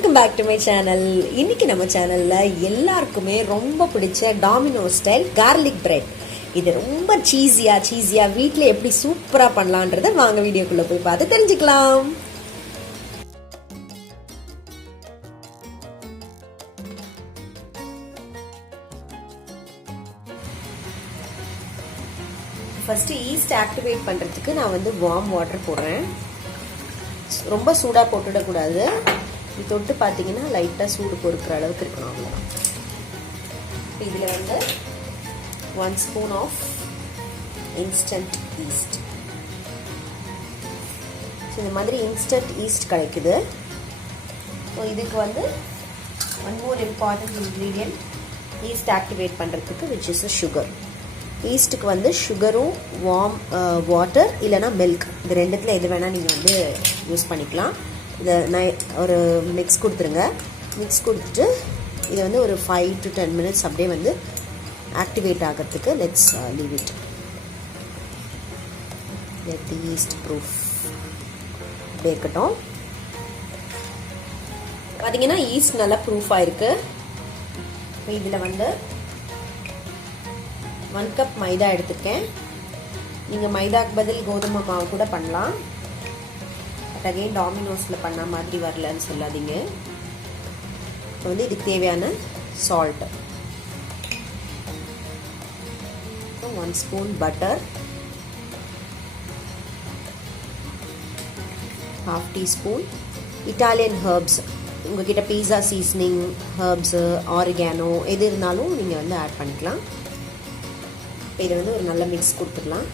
Welcome back to my channel. இன்னைக்கு நம்ம சேனல்ல எல்லாருக்குமே ரொம்ப பிடிச்ச டாமினோ ஸ்டைல் கார்லிக் பிரெட். இது ரொம்ப சீஸியா வீட்ல எப்படி சூப்பரா பண்ணலான்றத வாங்க வீடியோக்குள்ள போய் பார்த்து தெரிஞ்சுக்கலாம். ஃபர்ஸ்ட் ஈஸ்ட் ஆக்டிவேட் பண்றதுக்கு நான் வந்து வார்ம் வாட்டர் போடுறேன். ரொம்ப சூடா போட்டுடக்கூடாது. இது தொட்டு பார்த்தீங்கன்னா லைட்டாக சூடு பொறுக்கிற அளவுக்கு இருக்கணும். அவ்வளோதான். இதில் வந்து 1 ஸ்பூன் ஆஃப் இன்ஸ்டன்ட் ஈஸ்ட். இந்த மாதிரி இன்ஸ்டன்ட் ஈஸ்ட் கிடைக்குது. ஸோ இதுக்கு வந்து one more important ingredient east activate பண்ணுறதுக்கு விச் இஸ் சுகர். ஈஸ்ட்டுக்கு வந்து சுகரும் வார்ம் வாட்டர் இல்லைனா மில்க், இது ரெண்டுத்தில் எது வேணால் நீங்கள் வந்து யூஸ் பண்ணிக்கலாம். இதை ஒரு மிக்ஸ் கொடுத்துருங்க. மிக்ஸ் கொடுத்துட்டு இதை வந்து ஒரு 5 to 10 minutes அப்படியே வந்து ஆக்டிவேட் ஆகிறதுக்கு let's leave it. Let the yeast proof அப்படியே இருக்கட்டும். பார்த்தீங்கன்னா ஈஸ்ட் நல்லா ப்ரூஃப் ஆயிருக்கு. இதில் வந்து 1 கப் மைதா எடுத்துருக்கேன். நீங்கள் மைதாக்கு பதில் கோதுமை மாவு கூட பண்ணலாம். பட் அகெயின் டாமினோஸில் பண்ண மாதிரி வரலன்னு சொல்லாதீங்க. இப்போ வந்து இதுக்கு தேவையான salt, 1 spoon butter, 1/2 teaspoon Italian herbs. உங்ககிட்ட பீஸா சீசனிங் ஹர்ப்ஸு ஆரிகானோ எது இருந்தாலும் நீங்கள் வந்து ஆட் பண்ணிக்கலாம். இதை வந்து ஒரு நல்ல மிக்ஸ் கொடுத்துடலாம்.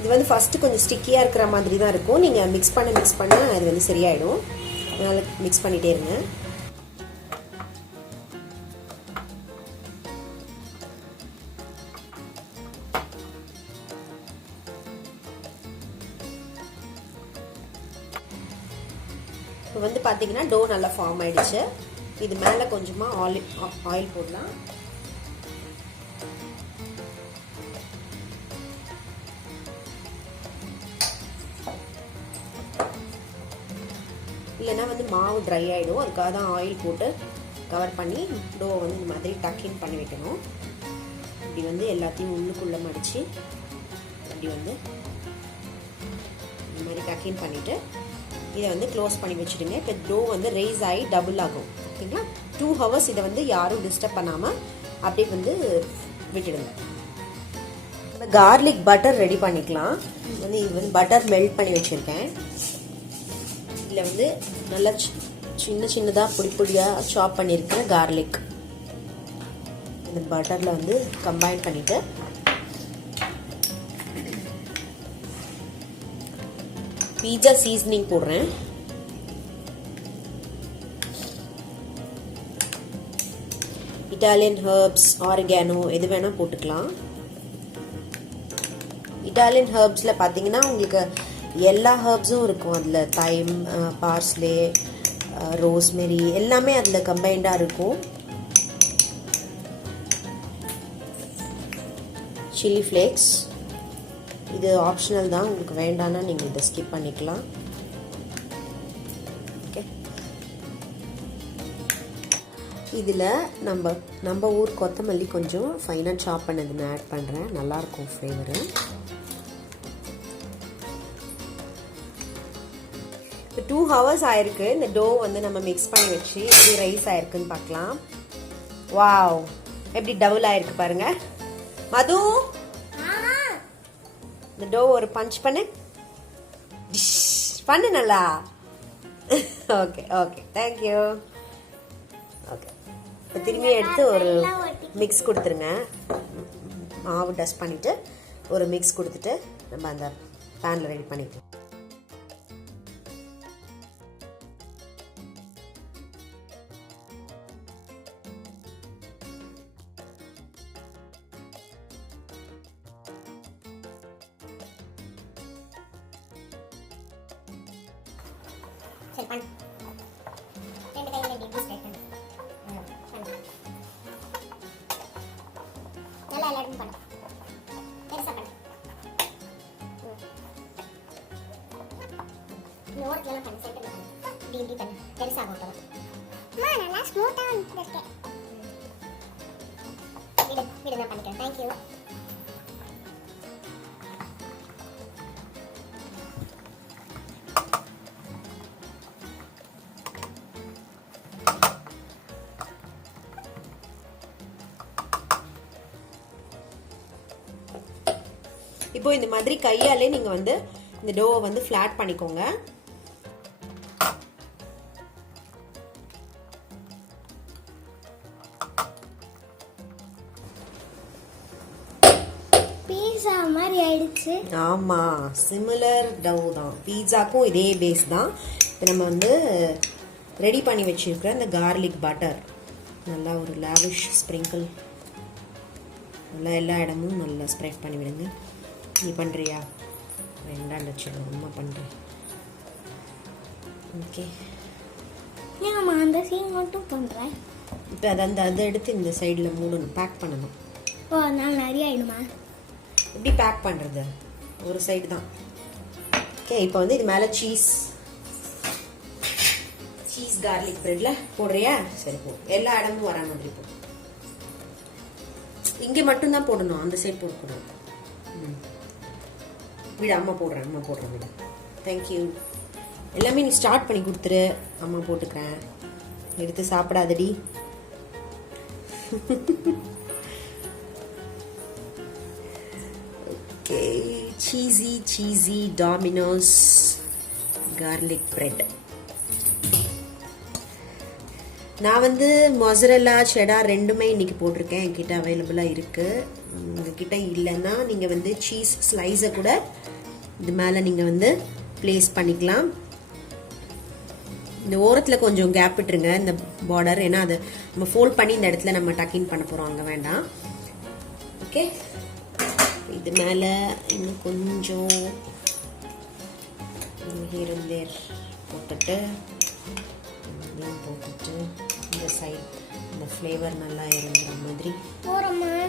இது வந்து ஃபஸ்ட்டு கொஞ்சம் ஸ்டிக்கியாக இருக்கிற மாதிரி தான் இருக்கும். நீங்கள் மிக்ஸ் பண்ண அது வந்து சரியாயிடும். அதனால் மிக்ஸ் பண்ணிகிட்டே இருங்க. இப்போ வந்து பார்த்தீங்கன்னா டோ நல்லா ஃபார்ம் ஆயிடுச்சு. இது மேலே கொஞ்சமாக ஆயில் போடலாம். இல்லைன்னா வந்து மாவு ட்ரை ஆகிடும். அதுக்காக தான் ஆயில் போட்டு கவர் பண்ணி டோவை வந்து இந்த மாதிரி டக்கின் பண்ணி வைக்கணும். இப்படி வந்து எல்லாத்தையும் உள்ளுக்குள்ளே மடித்து இப்படி வந்து இந்த மாதிரி டக்கின் பண்ணிவிட்டு இதை வந்து க்ளோஸ் பண்ணி வச்சுடுங்க. இப்போ டோ வந்து ரைஸ் ஆகி டபுள் ஆகும். ஓகேங்களா? 2 hours இதை வந்து யாரும் டிஸ்டர்ப் பண்ணாமல் அப்படியே வந்து விட்டுடுங்க. இந்த கார்லிக் பட்டர் ரெடி பண்ணிக்கலாம். வந்து இது வந்து பட்டர் மெல்ட் பண்ணி வச்சுருக்கேன். இதில் வந்து நல்லா சின்னதாக பொடியாக சாப் பண்ணியிருக்கிற கார்லிக் இந்த பட்டரில் வந்து கம்பைன் பண்ணிவிட்டு பீஸா சீசனிங் போடுறேன். இட்டாலியன் ஹர்ப்ஸ் ஆரிகானோ எது வேணால் போட்டுக்கலாம். இட்டாலியன் ஹர்ப்ஸில் பார்த்தீங்கன்னா உங்களுக்கு எல்லா ஹர்ப்ஸும் இருக்கும். அதில் தைம், பார்ஸ்லே, ரோஸ்மெரி எல்லாமே அதில் கம்பைண்டாக இருக்கும். சில்லி ஃப்ளேக்ஸ் இது ஆப்ஷனல் தான். உங்களுக்கு வேண்டாம்னா நீங்கள் இதை ஸ்கிப் பண்ணிக்கலாம். ஓகே, இதில் நம்ம ஊர் கொத்தமல்லி கொஞ்சம் ஃபைனாக சாப் பண்ணது நான் ஆட் பண்ணுறேன். நல்லாயிருக்கும் ஃப்ளேவரு. இப்போ 2 hours ஆயிருக்கு. இந்த டோ வந்து நம்ம மிக்ஸ் பண்ணி வச்சு எப்படி ரைஸ் ஆயிருக்குன்னு பார்க்கலாம். வாவ், எப்படி டபுள் ஆயிருக்கு பாருங்க. மது, இந்த டோ ஒரு பஞ்ச் பண்ணு நல்லா. Okay okay, thank you. ஓகே, இப்போ திரும்பி எடுத்து ஒரு மிக்ஸ் கொடுத்துருங்க. மாவு டஸ்ட் பண்ணிவிட்டு ஒரு மிக்ஸ் கொடுத்துட்டு நம்ம அந்த பேனில் ரெடி பண்ணிக்கலாம். சரி பண்ணு. 2 கையில இப்படி ஸ்ட்ரைட் பண்ணு. நல்லா எல்லாரும் பண்ணு. பெருசா பண்ணு. இந்த ஓரத்துலலாம் பண்ணு, சென்டர்ல பண்ணு. இப்படி பண்ணு, பெருசாகும் அப்பதான். அம்மா நல்லா ஸ்மூத்தா வந்துருக்கு. விடு நான் பண்ணிக்கிறேன். தேங்க்யூ. இப்போ இந்த மாதிரி கையாலே நீங்க வந்து இந்த டோவை வந்து ஃபிளாட் பண்ணிக்கோங்க. பீஸா மாதிரி ஆயிடுச்சு. ஆமா, சிமிலர் டவ் தான். பீஸாக்கும் இதே பேஸ் தான். இப்போ நம்ம வந்து ரெடி பண்ணி வச்சிருக்கிற இந்த கார்லிக் பட்டர் நல்லா ஒரு லாவிஷ் ஸ்ப்ரிங்கிள் நல்லா எல்லா இடமும் நல்லா ஸ்ப்ரெட் பண்ணி விடுங்க. நீ பண்ணுறியா? வேண்டாம் லட்சம், அம்மா பண்ணுறேன். ஓகே, ஏம்மா அந்த சீன் மட்டும் பண்ணுறேன். இப்போ அதை எடுத்து இந்த சைடில் மூடணும், பேக் பண்ணணும். ஓ, அதனால நிறைய ஆயிடுமா? எப்படி பேக் பண்ணுறது? ஒரு சைடு தான். ஓகே, இப்போ வந்து இது மேலே சீஸ் கார்லிக் பிரெட்டில் போடுறியா? சரி, போ. எல்லா இடமும் வர மாதிரி போ. இங்கே மட்டும்தான் போடணும், அந்த சைடு போடக்கூடாது. விட, அம்மா போடுறேன் விட. தேங்க்யூ. எல்லாமே நீ ஸ்டார்ட் பண்ணி கொடுத்துரு, அம்மா போட்டுக்கிறேன். எடுத்து சாப்பிடாதடி. Okay, cheesy Domino's garlic bread. நான் வந்து மொசரல்லா செடார் ரெண்டுமே இன்னைக்கு போட்டிருக்கேன். என்கிட்ட அவைலபிளாக இருக்குது. உங்ககிட்ட இல்லைன்னா நீங்கள் வந்து சீஸ் ஸ்லைஸை கூட இது மேலே நீங்கள் வந்து ப்ளேஸ் பண்ணிக்கலாம். இந்த ஓரத்தில் கொஞ்சம் கேப் விட்டுருங்க இந்த பார்டர், ஏன்னா அதை நம்ம ஃபோல்ட் பண்ணி இந்த இடத்துல நம்ம டக்கின் பண்ண போகிறோம், அங்கே வேண்டாம். ஓகே, இது மேலே இன்னும் கொஞ்சம் ஹியர் அண்ட் தேர் போட்டுட்டு இந்த சைட் இந்த ஃப்ளேவர் நல்லா இறங்குற மாதிரி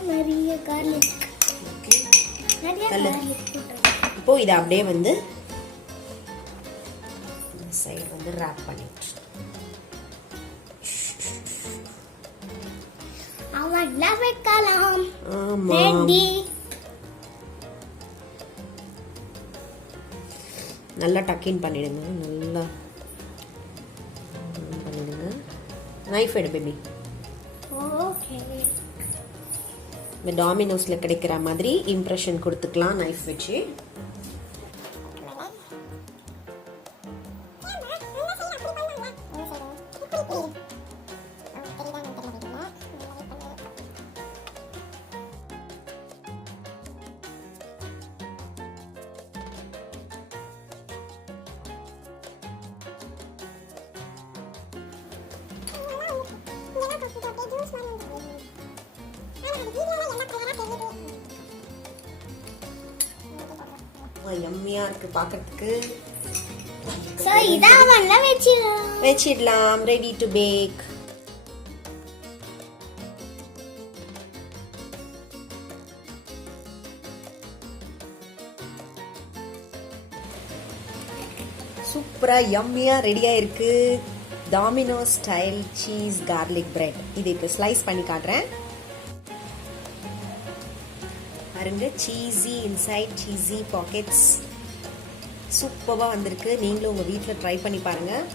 நிறைய கார்லிக். ஓகே, இப்போ இதை அப்படியே வந்து இந்த சைடு வந்து ராப் பண்ணிட்டு நல்லா டக்கின் பண்ணிடுங்க. நல்லா பண்ணிடுங்க. நைஃப் எடு பேபி. ஓகே, இந்த டாமினோஸ்ல கிடைக்கிற மாதிரி இம்ப்ரெஷன் கொடுத்துக்கலாம் நைஃப் வச்சு. யம்மியா இருக்கு பார்க்கிறதுக்கு. சோ இதாவெல்லாம் வெச்சிடலாம். Ready to bake. சூப்பரா யம்மியா ரெடியா இருக்கு. Domino style cheese garlic bread. இதை இப்போ ஸ்லைஸ் பண்ணி காட்டுறேன் பாருங்க. Cheesy inside, cheesy pockets. சூப்பராக வந்திருக்கு. நீங்களும் உங்கள் வீட்டில் ட்ரை பண்ணி பாருங்கள்.